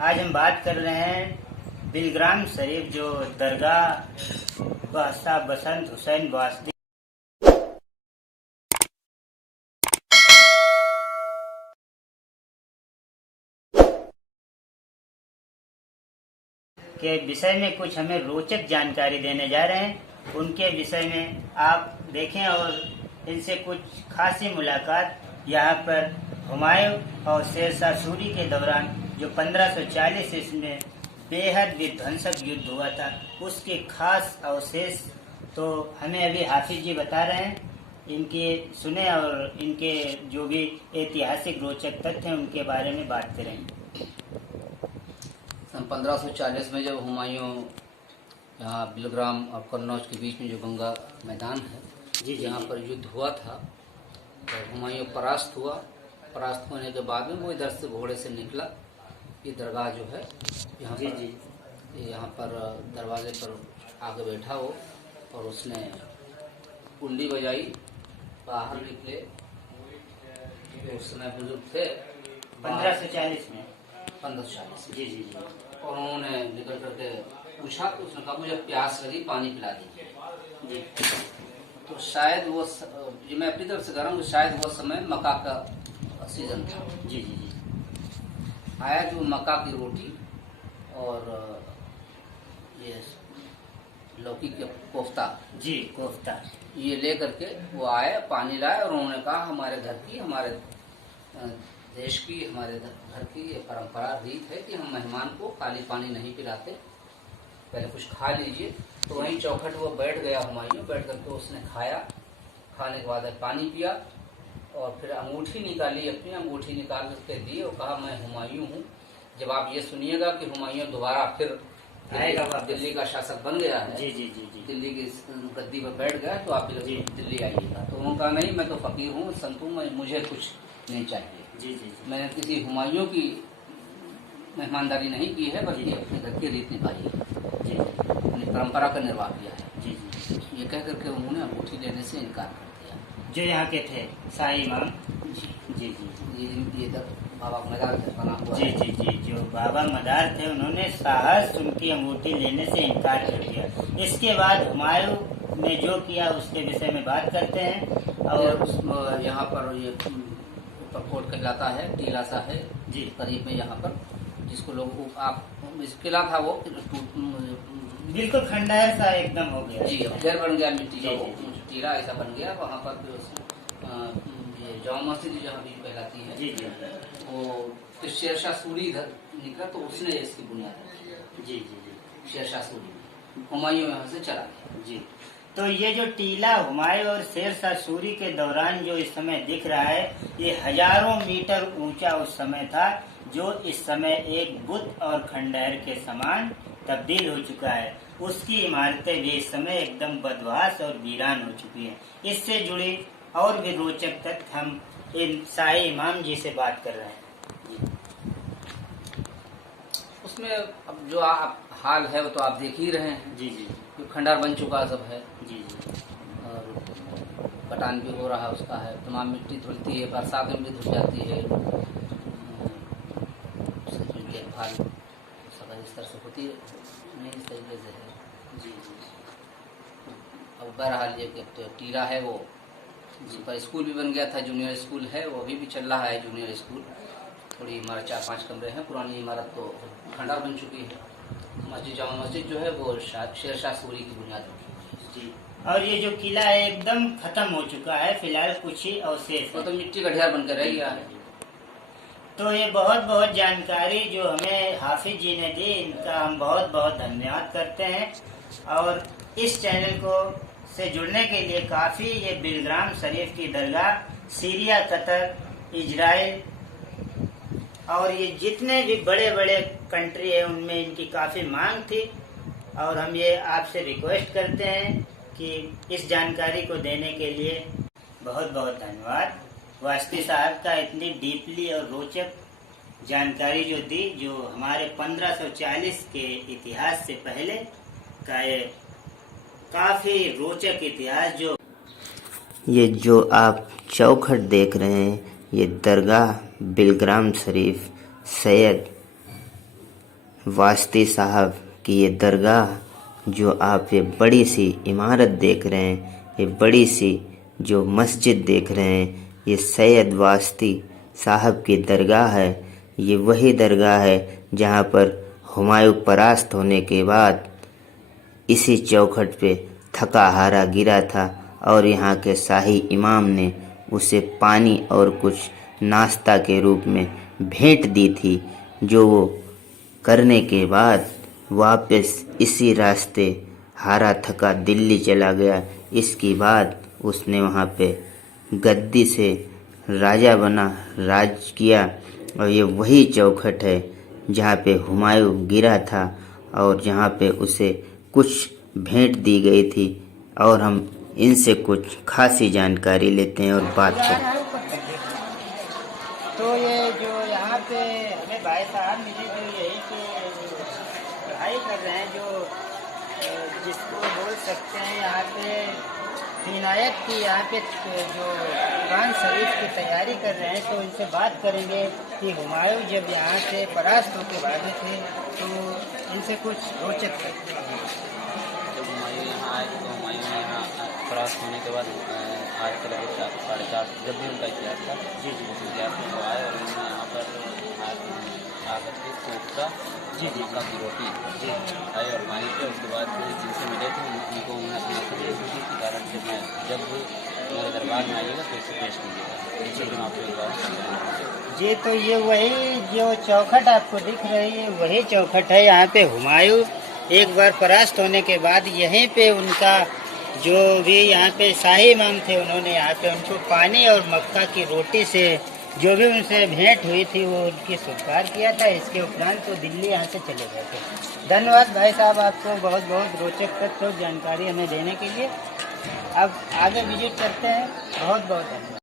आज हम बात कर रहे हैं बिलग्राम शरीफ जो दरगाह बादशाह बसंत हुसैन वास्ती के विषय में कुछ हमें रोचक जानकारी देने जा रहे हैं। उनके विषय में आप देखें और इनसे कुछ खासी मुलाकात यहाँ पर हुमायूं और शेरशाह सूरी के दौरान जो 1540 ईस्वी बेहद विध्वंसक युद्ध हुआ था उसके खास अवशेष तो हमें अभी हाफिज जी बता रहे हैं। इनके सुने और इनके जो भी ऐतिहासिक रोचक तथ्य हैं उनके बारे में बात करेंगे। सन 1540 में जब हुमायूं यहाँ बिलग्राम और कन्नौज के बीच में जो गंगा मैदान है जी यहाँ पर युद्ध हुआ था तो हुमायूं परास्त हुआ। परास्त होने के बाद में वो इधर से घोड़े से निकला। ये दरगाह जो है यहाँ पर यहाँ पर दरवाजे पर आके बैठा वो और उसने कुंडी बजाई। बाहर निकले तो उस समय बुजुर्ग थे 1540 में 1540 जी जी जी और उन्होंने निकल करके पूछा तो उसने कहा मुझे प्यास लगी, पानी पिला दीजिए जी। तो शायद वो ये मैं अपनी तरफ से कर रहा हूँ, शायद वो समय मक्का का सीजन था जी जी जी। आया जो मक्का की रोटी और ये लौकी के कोफ्ता जी कोफ्ता ये ले करके वो आए, पानी लाए और उन्होंने कहा हमारे घर की, हमारे देश की, हमारे घर की ये परंपरा रीत है कि हम मेहमान को खाली पानी नहीं पिलाते, पहले कुछ खा लीजिए। तो वहीं चौखट वो बैठ गया हुमायूं, बैठ करके उसने खाया। खाने के बाद पानी पिया और फिर अंगूठी निकाली, अपनी अंगूठी निकाल करके दी और कहा मैं हुमायूं हूँ। जब आप ये सुनिएगा कि हुमायूं दोबारा फिर आएगा, दिल्ली का शासक बन गया है, जी जी जी जी दिल्ली की गद्दी पर बैठ गया तो आप दिल्ली आइएगा। तो उन्होंने कहा नहीं, मैं तो फकीर हूँ, संत हूँ, मुझे कुछ नहीं चाहिए। जी जी जी मैंने किसी हुमायूं की मेहमानदारी नहीं की है, बल्कि अपने घर की रीत निभाई है, जी अपनी परंपरा का निर्वाह किया है। जी जी ये कह करके उन्होंने अंगूठी लेने से इनकार कर दिया। जो यहाँ के थे शाही इमाम जी जी जी ये बाबा मदार बना हुआ जी जी जी जो बाबा मदार थे उन्होंने साहस उनकी अंगूठी लेने से इनकार कर दिया। इसके बाद हुमायूं ने जो किया उसके विषय में बात करते हैं। और यहाँ पर ये ऊपरकोट कहलाता है, टीला सा है जी करीब में यहाँ पर, जिसको लोग आप इस किला था वो बिल्कुल खंडहर सा एकदम हो गया जी घर बन गया, मिट्टी का जी, टीला ऐसा बन गया। वहाँ पर ये जामा मस्जिद जहाँ भी कहलाती है जी जी वो शेरशाह सूरी इधर निकला तो उसने इसकी बुनियाद रखी। जी जी जी शेरशाह सूरी हुमायूं यहाँ से चला गया जी। तो ये जो टीला हुमायूं और शेरशाह सूरी के दौरान जो इस समय दिख रहा है ये हजारों मीटर ऊंचा उस समय था, जो इस समय एक बुत और खंडहर के समान तब्दील हो चुका है। उसकी इमारतें भी इस समय एकदम बदवास और वीरान हो चुकी हैं। इससे जुड़ी और भी रोचक तथ्य हम इन शाही इमाम जी से बात कर रहे हैं। उसमें अब जो आप हाल है वो तो आप देख ही रहे हैं। जी जी खंडहर बन चुका सब है जी जी और कटान भी हो रहा है उसका है, तमाम मिट्टी धुलती है, बरसात में भी धुल जाती है, देखभाल सब इस तरह से होती नहीं, इस तरीके से है जी जी। अब बहरहाल ये कि टीला है वो जिस पर स्कूल भी बन गया था, जूनियर स्कूल है वो अभी भी चल रहा है जूनियर स्कूल। थोड़ी इमारत 4-5 कमरे हैं, पुरानी इमारत तो खंडहर बन चुकी है। मस्जिद जामा मस्जिद जो है वो शेरशाह सूरी की बुनियाद रखी जी। और ये जो किला है एकदम खत्म हो चुका है, फिलहाल कुछ ही अवशेष वो तो मिट्टी का ढेर बनकर रह गया है। तो ये बहुत बहुत जानकारी जो हमें हाफिज जी ने दी, इनका हम बहुत बहुत धन्यवाद करते हैं। और इस चैनल को से जुड़ने के लिए काफ़ी ये बिलग्राम शरीफ की दरगाह सीरिया, कतर, इजराइल और ये जितने भी बड़े बड़े कंट्री है उनमें इनकी काफ़ी मांग थी। और हम ये आपसे रिक्वेस्ट करते हैं कि इस जानकारी को देने के लिए बहुत बहुत धन्यवाद। वास्ती साहब का इतनी डीपली और रोचक जानकारी जो दी, जो हमारे 1540 के इतिहास से पहले का ये काफ़ी रोचक इतिहास ये जो आप चौखट देख रहे हैं ये दरगाह बिलग्राम शरीफ सैयद वास्ती साहब की ये दरगाह, जो आप ये बड़ी सी इमारत देख रहे हैं, ये बड़ी सी जो मस्जिद देख रहे हैं, ये सैयद वास्ती साहब की दरगाह है। ये वही दरगाह है जहाँ पर हुमायूं परास्त होने के बाद इसी चौखट पे थका हारा गिरा था और यहाँ के शाही इमाम ने उसे पानी और कुछ नाश्ता के रूप में भेंट दी थी, जो वो करने के बाद वापस इसी रास्ते हारा थका दिल्ली चला गया। इसके बाद उसने वहाँ पे गद्दी से राजा बना, राज किया। और ये वही चौखट है जहाँ पे हुमायूं गिरा था और जहाँ पे उसे कुछ भेंट दी गई थी। और हम इनसे कुछ खासी जानकारी लेते हैं और बात करते हैं। तो ये जो यहाँ पे हमें भाई साहब मिले जो यही पे पढ़ाई कर रहे हैं, जो जिसको बोल सकते हैं यहाँ पे इनायत की, यहाँ पे जो कुरान शरीफ की तैयारी कर रहे हैं, तो इनसे बात करेंगे कि हुमायूं जब यहाँ से परास्त होकर भागे थे तो इनसे कुछ रोचक करते हैं। जब हुमायूं यहाँ आए तो हुमायूं ने यहाँ परास्त होने के बाद आज के लगभग 450 जब भी उनका इतिहास था जी उस इतिहास में वो आए और उन्होंने यहाँ पर आकर के कोफ्ता मक्का की रोटी खाई और पानी पे। उसके बाद जिनसे मिले थे उनको उन्होंने अपनी संदेश दी कि कारण जब मेरे दरबार में आइएगा तो इसे पेश कीजिएगा। इसे हम आपको एक बार जी, तो ये वही जो चौखट आपको दिख रही है वही चौखट है। यहाँ पे हुमायूं एक बार परास्त होने के बाद यहीं पे उनका जो भी यहाँ पे शाही इमाम थे, उन्होंने यहाँ पे उनको पानी और मक्का की रोटी से जो भी उनसे भेंट हुई थी वो उनकी स्वीकार किया था। इसके उपरांत तो दिल्ली यहाँ से चले गए थे। धन्यवाद भाई साहब, आपको बहुत बहुत रोचक तथ्य और जानकारी हमें देने के लिए। अब आगे विजिट करते हैं। बहुत बहुत धन्यवाद।